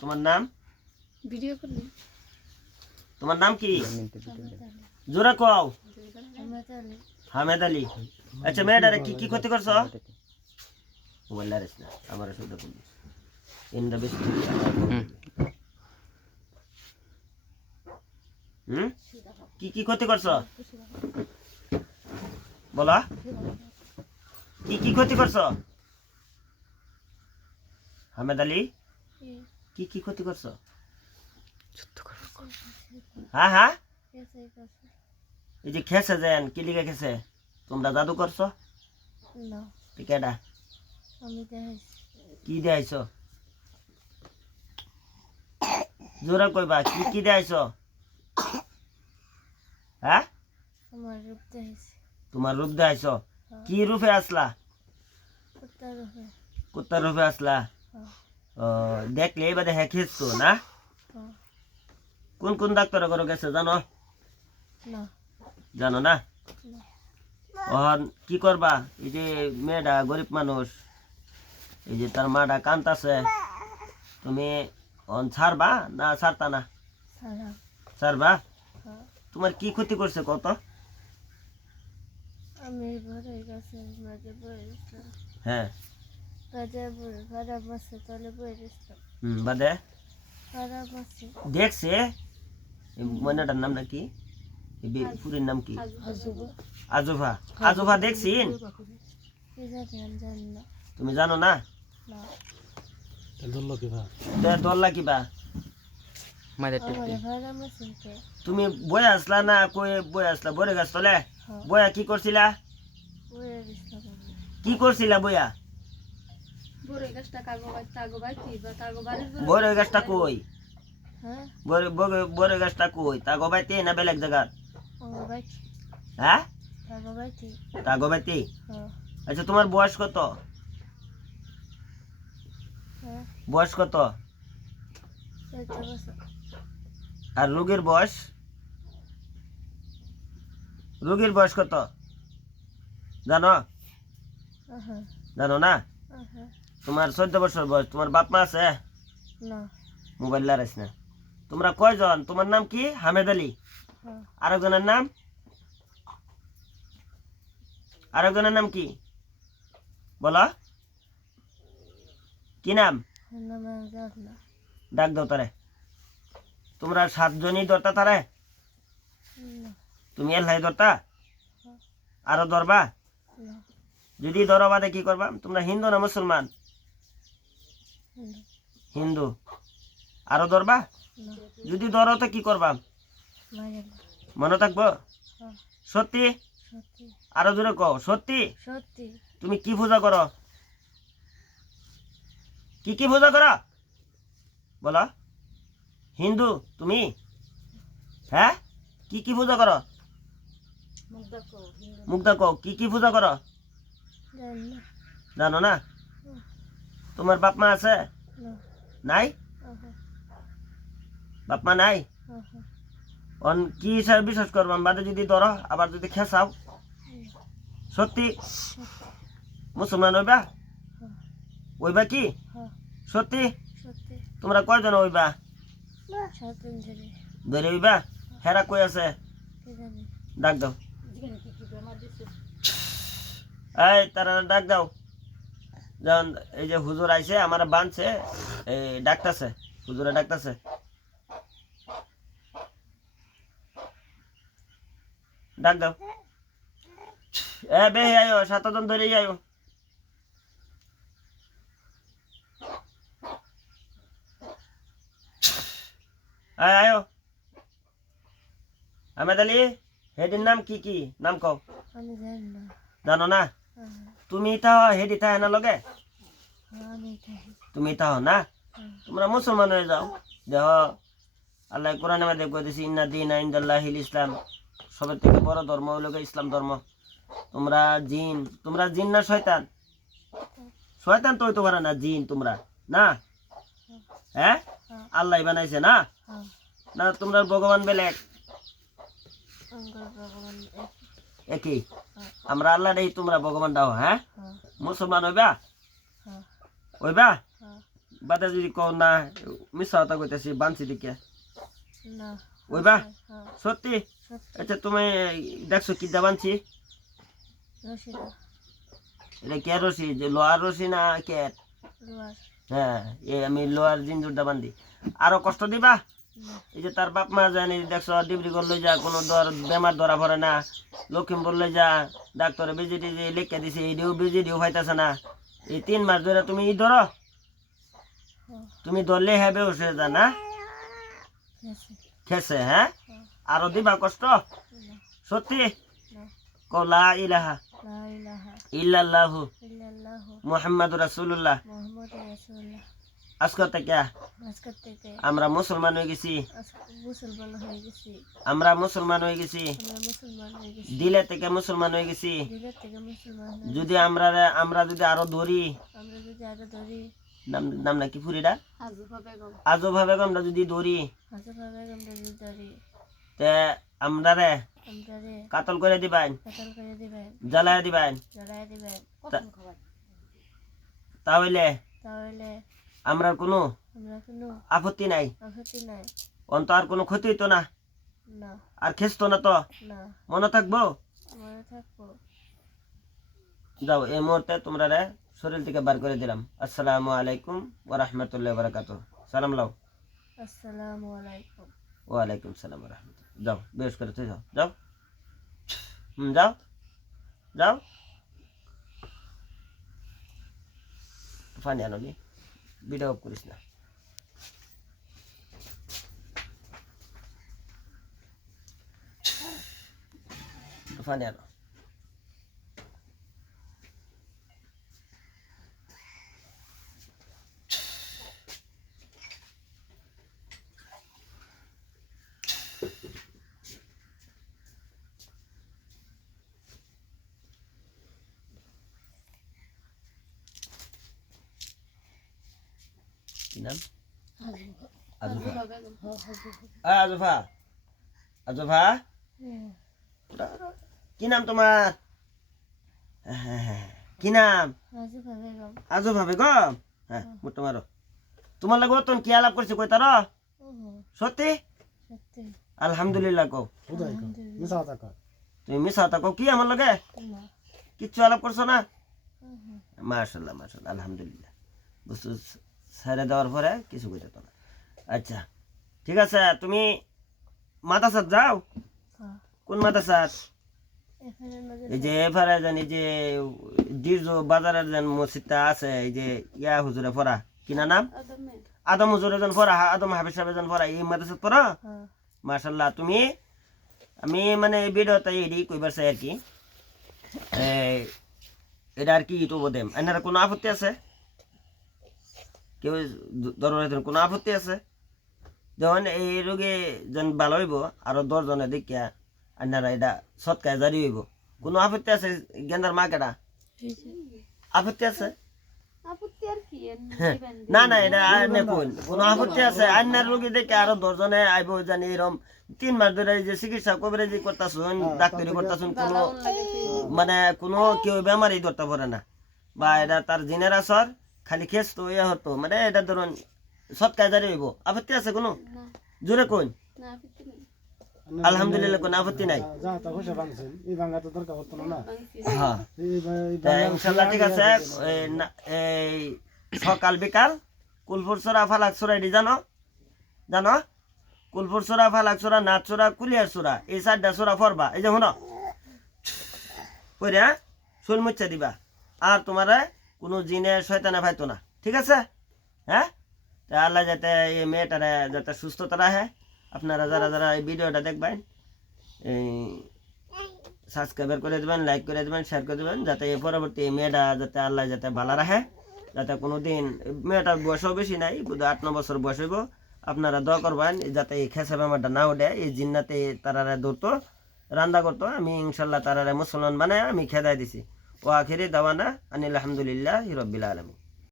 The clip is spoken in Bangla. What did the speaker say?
তোমার নাম? ভিডিও করলি? তোমার নাম কি? জোরে কও। হামেদ আলী। আচ্ছা মেয়েটারে কি কি ক্ষতি করছো? মোবাইল আরিস না আমার শুদ্ধ করবি ইন্দা বেশি কি কি ক্ষতি করছো বলো কি কি ক্ষতি করছো হামেদ আলী কি কি ক্ষতি করছো হ্যাঁ হ্যাঁ এই যে খেছে যেন কি লিখে খেছে তোমরা জাদু করছো না কেডা আমি দেখাইছি কি দেখাইছো জোরে কইবা কি কি দেখাইছো হ্যাঁ আমার রূপ দেখাইছি তোমার রূপ দেখাইছো কি রূপে আসলা কুত্তার রূপে আসলা ও দেখলে এবারে হ্যাঁ খেয়েছো না কোন কোন ডাক্তার ঘরে গেছে জানো না জানো না কি করবা এই যে মেয়েটা গরিব মানুষ এই যে তার মাটা কান্তাছে তুমি ছাড়বা না ছাড়তা না ছাড়বা তোমার কি ক্ষতি করছে কত আমি ঘরে গেছে মাঝে বইছিলাম হ্যাঁ বাজে বই খারাপ আছে তাহলে বইছিলাম বাদে খারাপ আছে দেখছে মনেটার নাম নাকি পুরীর নাম কি আজোভা আজোভা দেখছিন তুমি জানো না দল্লা কিবা তুমি বই আসলা না কই বই আসলা বরে গাছ তলে বয়া কি করছিলা কি করছিলা বয়া বরে গাছটা কই বরে গাছটা কই তা গোবাইতে না বেলেগ জায়গা হ্যাঁ তা গোবাইতে আচ্ছা তোমার বয়স কত বয়স কত আর রোগীর বয়স কত জানো জানো না তোমার 14 বছর বয়স তোমার বাপ মা আছে মোবাইল লাগাইছ না তোমরা কয়জন তোমার নাম কি হামেদ আলী আরেকজনের নাম কি বলো কি নাম ডাক দাও তারে তোমরা 7 জনই ধরতা তারে তুমি এলাই ধরতা আরো ধরবা যদি ধরো বাদে কি করবা তোমরা হিন্দু না মুসলমান হিন্দু আরো ধরবা যদি ধরো তো কি করবা মনে থাকবো সত্যি আরো জোরে কও সত্যি তুমি কি পূজা করো কি কি পূজা করো বলো হিন্দু তুমি হ্যাঁ কি কি পূজা করো মুগ্ধা কও কি কি পূজা করো জানো না তোমার বাপ মা আছে নাই বাপ মা নাই কি হিসাবে বিশ্বাস করবাম বাদে যদি ধরো আবার যদি খেসাও সত্যি মুসলমান ওইবা কি সত্যি তোমরা কয়জন ওইবা ধরে ওইবা হেরা কই আছে ডাক দাও এই তারা ডাক দাও যখন এই যে হুজুর আইছে আমার বানছে এই ডাকতাছে হুজুরে ডাকতাছে ডাক দাও বে আয়ো 7 জন ধরে আয়ো আয়ো হামেদ আলী হেডির নাম কি কি নাম কও জানো না তুমি তাও হেডি থাকে না লগে তুমি তাও না তোমরা মুসলমান হয়ে যাও দেহ আল্লাহ কোরআনে মধ্যে কইতেছে ইন্না দীনা ইনদাল্লাহিল ইসলাম সবার থেকে বড় ধর্ম হলো ইসলাম ধর্ম তোমরা জিন না শয়তান শয়তান তো হইতে পারে না জিন তোমরা না হ্যাঁ আল্লাহ বানাইছে না না তোমরা ভগবান বেলেগ একই আমরা আল্লাহ দেই তোমরা ভগবান দাও হ্যাঁ মুসলমান হইবা বাদে যদি কও না মিছা কথা কইতাছি বানছি দিকে না ওইবা হ্যাঁ সত্যি সত্যি আচ্ছা তুমি দেখছো কি দা বানছি রশিদা এটা কে রশি যে লোহার রশি না কে রুয়ার হ্যাঁ আমি লোহার জিন্দুরটা বান্ধি আরো কষ্ট দিবা না এই যে তার বাপ মা জানি দেখছো ডিব্রিগড় লই যা কোনো বেমার ধরা পড়ে না লক্ষ্মীপুর লই যা ডাক্তারে বিজি টিজি লিখে দিছে এইটাও বিজি দিও পাইতাছে না এই 3 মাস ধরে তুমি ই ধরো হ্যাঁ তুমি ধরলে হবে ওষে যা না গেছে খেছে হ্যাঁ হ্যাঁ আরো দিবা কষ্ট না সত্যি না কলা ইলাহা লা ইলাহা ইল্লাল্লাহু ইল্লাল্লাহু মুহাম্মাদুর রাসূলুল্লাহ মুহাম্মাদুর রাসূলুল্লাহ আজকে থেকে আজকের থেকে আমরা মুসলমান হয়ে গেছি মুসলমান হয়ে গেছি আমরা মুসলমান হয়ে গেছি আমরা মুসলমান হয়ে গেছি দিলে থেকে মুসলমান হয়ে গেছি দিলের থেকে মুসলমান হয়ে যদি আমরা যদি আরো ধরি আমরা যদি আরো ধরি নাম নাকি ফুরিডা আজবা বেগমরা যদি ধরি হাজুফা বেগমরা যদি ধরি তে আমরা রে আমরা রে কাতল করে দিবেন কাতাল করে দিবেন জ্বালায় দিবেন জড়াই দিবেন তাহলে তাহলে আমরা কোনো আমরা কোনো আপত্তি নাই আপত্তি নাই অন্ত আর কোনো ক্ষতি হইতো না না আর খেসতো না তো না মনে থাকবো মনে থাকবো যাও এই মুহূর্তে তোমরা রে শরীর থেকে বার করে দিলাম আসসালামু আলাইকুম ওয়া রাহমাতুল্লাহি ওয়া বারাকাতুহু সালাম লাও আসসালামু আলাইকুম ওয়া আলাইকুম সালাম ওয়া রাহমাতুল্লাহ যাও বেশ করে তুই যাও যাও যাও যাও ফানি আনো নি ভিডিও করিস না ফানি আনো কি নাম আজফা আজফা আজফা কি নাম তোমার কি নাম হাজুফা বেগম আজফা বেগম হ্যাঁ মোটা মারো তোমার লাগে অতন কি আলাপ করছে কই তার সত্যি সত্যি আলহামদুলিল্লাহ কও আলহামদুলিল্লাহ তুমি মিছা কথা কও কি আমার লাগে না কিচ্ছু আলাপ করছো না মাশাআল্লাহ মাশাআল্লাহ আলহামদুলিল্লাহ বুঝছো ছেড়ে দেওয়ার পরে কিছু কইতে তো না আচ্ছা ঠিক আছে তুমি মাদ্রাসা যাও কোন মাদ্রাসা এখানে এই যে এফারে জানি যে দীর্ঘ বাজারের যেন মসজিদটা আছে এই যে ইয়া হুজুরে পড়া কিনা নাম আদম হুজুরে যেন পড়া আদম হাফিজ সাহেব যেন পড়া এই মাদ্রাসা পড়া হ্যাঁ মাশাআল্লাহ তুমি আমি মানে এই ভিডিওতে এডি কইবার চাই আর কি এটা আর কি ইউটিউব দেম এনারা কোনো আপত্তি আছে কেউ দরবারে কোনো আপত্তি আছে যখন এই রোগে যেন ভালো হইব আরো 10 জনে দেখিয়া আপনারা এটা সৎকায় জারি হইব কোনো আপত্তি আছে গেন্দার মা কেডা আপত্তি আছে না না এটা আর নে কোন আপত্তি আছে আন্নার রোগী দেখে আরো 10 জনে আইব জানি এরকম 3 মাস ধরে যে চিকিৎসা কবিরাজি করতাছুন ডাক্তারি করতাছুন কোনো মানে কোনো কেউ বেমারি ধরতে পারে না বা এটা তার জিনের আসর খালি খেস তো ইয়ে হতো মানে এটা ধরুন সৎকায় জারি হইব আপত্তি আছে কোনো জোরে কোন আলহামদুলিল্লাহ কোনো আপত্তি নাই হ্যাঁ ইনশাল্লাহ ঠিক আছে এই সকাল বিকাল কুলপুর সোরা ফালাক সোরা এটি জানো জানো কুলপুর সোরা ফালাক সোরা নাচ সোরা কুলিয়ার সোরা এই 4টা সোরা পড়বা এই যে শোনো পড়ে শুন মুচ্ছা দিবা আর তোমার কোনো জিনে শয়তানে ভাইতো না ঠিক আছে হ্যাঁ আল্লাহ যাতে এই মেয়েটারে যাতে সুস্থতা রাখে আপনারা যারা যারা এই ভিডিওটা দেখবেন এই সাবস্ক্রাইব করে দেবেন লাইক করে দেবেন শেয়ার করে দেবেন যাতে এই পরবর্তী মেয়েটা যাতে আল্লাহ যাতে ভালো রাখে যাতে কোনো দিন মেয়েটার বয়সও বেশি নাই বোধ 8-9 বছর বয়স হইব আপনারা দোয়া করবেন যাতে এই খেসা বেমারটা না ওঠে এই জিন্নাতে তারারে ধরতো রান্না করতো আমি ইনশাল্লাহ তারারে মুসলমান বানায় আমি খেদাই দিছি ও আখিরি দাওয়ানা আনিল আলহামদুলিল্লাহি রাব্বিল আলামিন।